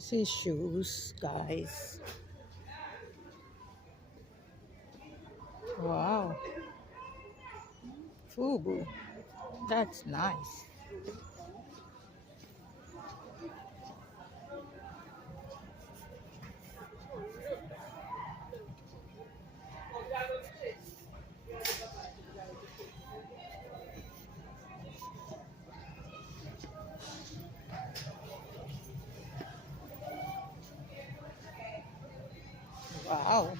This is shoes, guys. Wow. Fubu. That's nice. Wow.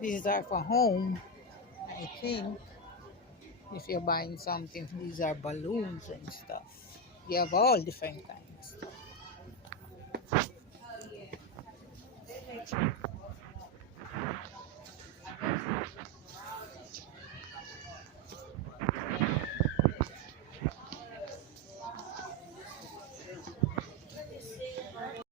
These are for home, I think. If you're buying something, these are balloons and stuff. You have all different kinds.